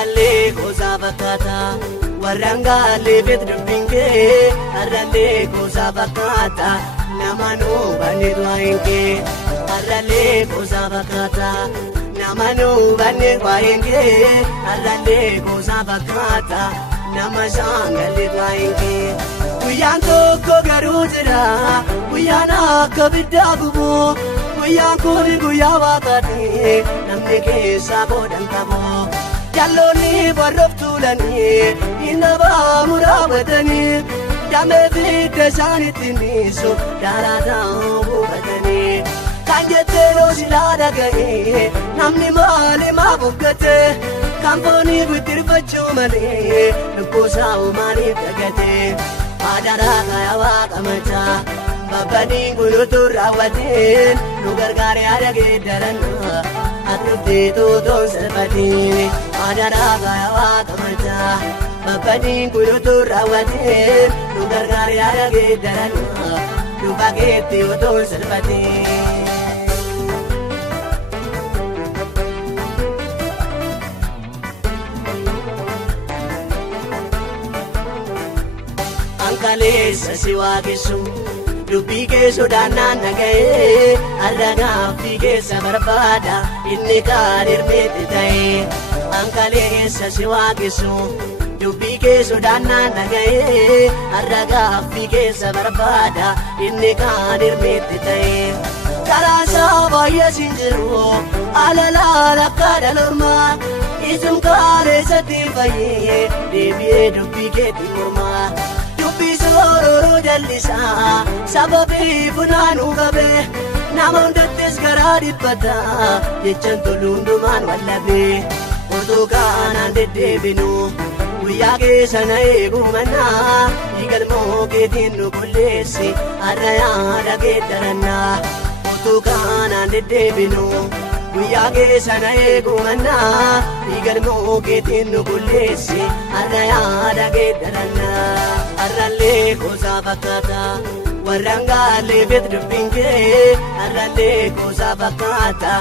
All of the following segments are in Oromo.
arralee gosa fakkaata warraangaalee beekdubbinkee arralee gosa fakkaata namanuu banne du'aayinkee arralee gosa fakkaata namanuu banne du'aayinkee arralee gosa fakkaata nama shaangalee du'aayinkee guyyaan tokko garuu jira guyyaan akka biddaa gubu guyyaan kun guyyaa waaqaati namni keessa boodan qabu jalloonni barroof tuulanii inni baamu raawwatanii damee bidda isaanitti miisu daaraataan buufatanii kan jettee yoo silaa dhaga'ee namni maali maa buqqatee kan foonii guddirfachuu malee lubboosaa uumaaniif dhagatee aadaraa kaayaa waaqa machaa babbaniin kunuutu raawwateen nu gargaaree haadha geeddarannaa atuuttee tuutoon salphatiin aadaraa kaayaa waaqa machaa babbaniin kunuutu raawwateen nu gargaaree haadha geeddarannaa nu bageetti tuutoon salphatiin. Kaleessa si waaqessu dubbii kee sodaannaan dhaga'ee har'agaaffii keessa barbaada inni kaan hirmeetti ta'ee ankaleessa si waaqessu dubbii kee sodaannaan dhaga'ee har'agaaffii keessa barbaada inni kaan hirmeetti ta'ee karaa isaa baay'ee siin jiru alalaan akka dhalormaa isum kaleessatti fayyee deebi'ee dubbii keetti mormaa. Bisororo jallisaa sababii funaanuu qabee nama hundattis garaa dhibbata jechaan toluundumaan wallabee otoo kaanaan deddeebinu guyyaa keessa na eeguu mannaa dhiigalmoo keetiin nu qulleessi har'a yaada geeddarannaa otoo kaanaan deddeebinu guyyaa keessa na eeguu mannaa dhiigalmoo keetiin nu qulleessi har'a yaada geeddarannaa. Arralee gosa fakkaata warraangaalee beekdubbinkee arralee gosa fakkaata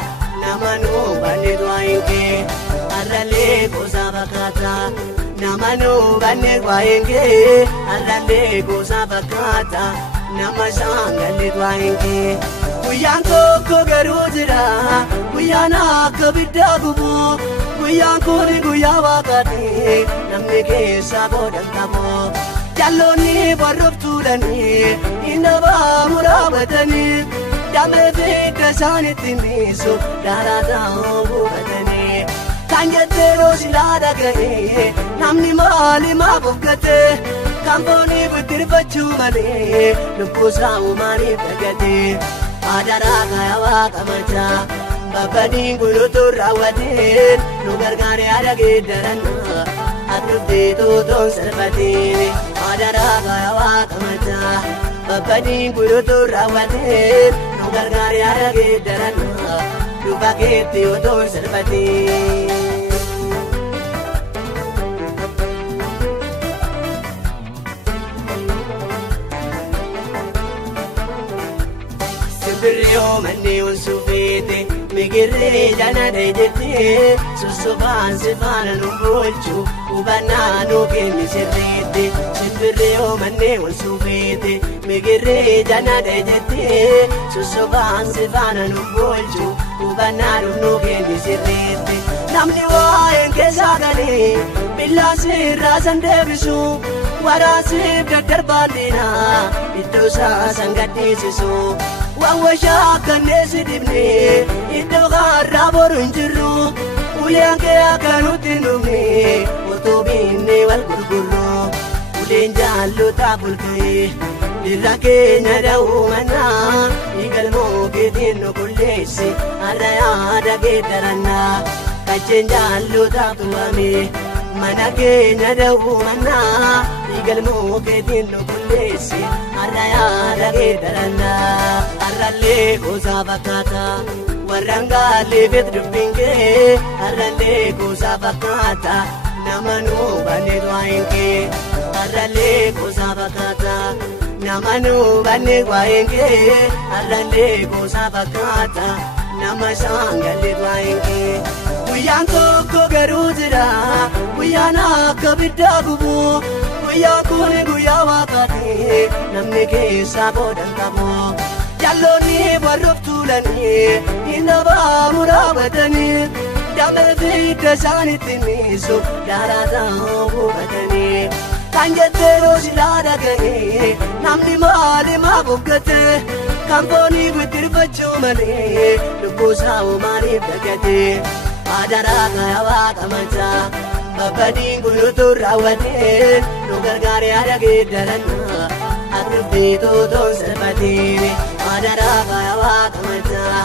namanuu banne du'aayinkee arralee gosa fakkaata namanuu banne du'aayinkee arralee gosa fakkaata nama shaangalee du'aayinkee guyyaan tokko garuu jira guyyaan akka biddaa gubu guyyaan kun guyyaa waaqaati namni keessa boodan qabu. Jalloonni barroof tuulanii inni baamu raawwatanii damee bidda isaanitti miisu daaraataan buufatanii kan jettee yoo silaa dhaga'ee namni maali maa buqqatee kan foonii guddirfachuu malee lubboosaa uumaaniif dhagatee aadaraa kaayaa waaqa machaa babbaniin kunuutu raawwateen nu gargaaree haadha geeddarannaa atuuttee tuutoon salphatiin. Aadaraa kaayaa waaqa machaa babbaniin kunuutu raawwateen nu gargaaree haadha geeddarannaa nu bageetti tuutoon salphatiin. Simbirroo manneen wansuufeete migirree jana deejettee sosobaan sifaana nu bulchu hubannaa nu kenni sirriitti simbirroo manneen wansuufeete migirree jana deejettee sosobaan sifaana nu bulchu hubannaa nu kenni sirriitti namni waa'een keessaa galee billaansi irraa san deebisu waraansiif daddarbaan diinaa iddoo isaa san gadhiisisu. Waawwashaa kanneessi dibnee iddoo kaarraa boru hin jirru uleen kee akka nutti hin dhufne otoo binnee wal gurgurru uleen jaallotaa bultee dirra keenya dha'uu mannaa dhiigalmoo keetiin nu qulleessi har'a yaada geeddarannaa kacheen jaallotaa tuwame mana keenya dha'uu mannaa dhiigalmoo keetiin nu qulleessi har'a yaada geeddarannaa. Arralee gosa fakkaata warraangaalee beekdubbinkee arralee gosa fakkaata namanuu banne du'aayinkee arralee gosa fakkaata namanuu banne du'aayinkee arralee gosa fakkaata nama shaangalee du'aayinkee guyyaan tokko garuu jira guyyaan akka biddaa gubu guyyaan kun guyyaa waaqaati namni keessaa qoodan qabu jalloonni warroof tuulanii inni abaamu raawwatanii damee fidda isaanitti miisu daaraataa hubatanii kan jettee roosilaa dhaga'ee namni maali maa boggate kan foonii bittirfachuu malee lubbuusaa maaliif dagatee adaraa kaya waaqa machaa babbadiin guyyootoo raawwatee nu gargaaree haadha geeddarannaa akkubbii tootoon salphatee adaraa kaya waaqa machaa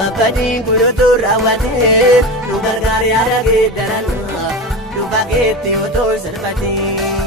babbadiin guyyootoo raawwatee nu gargaaree haadha geeddarannaa nu bageetti otoo salphatee.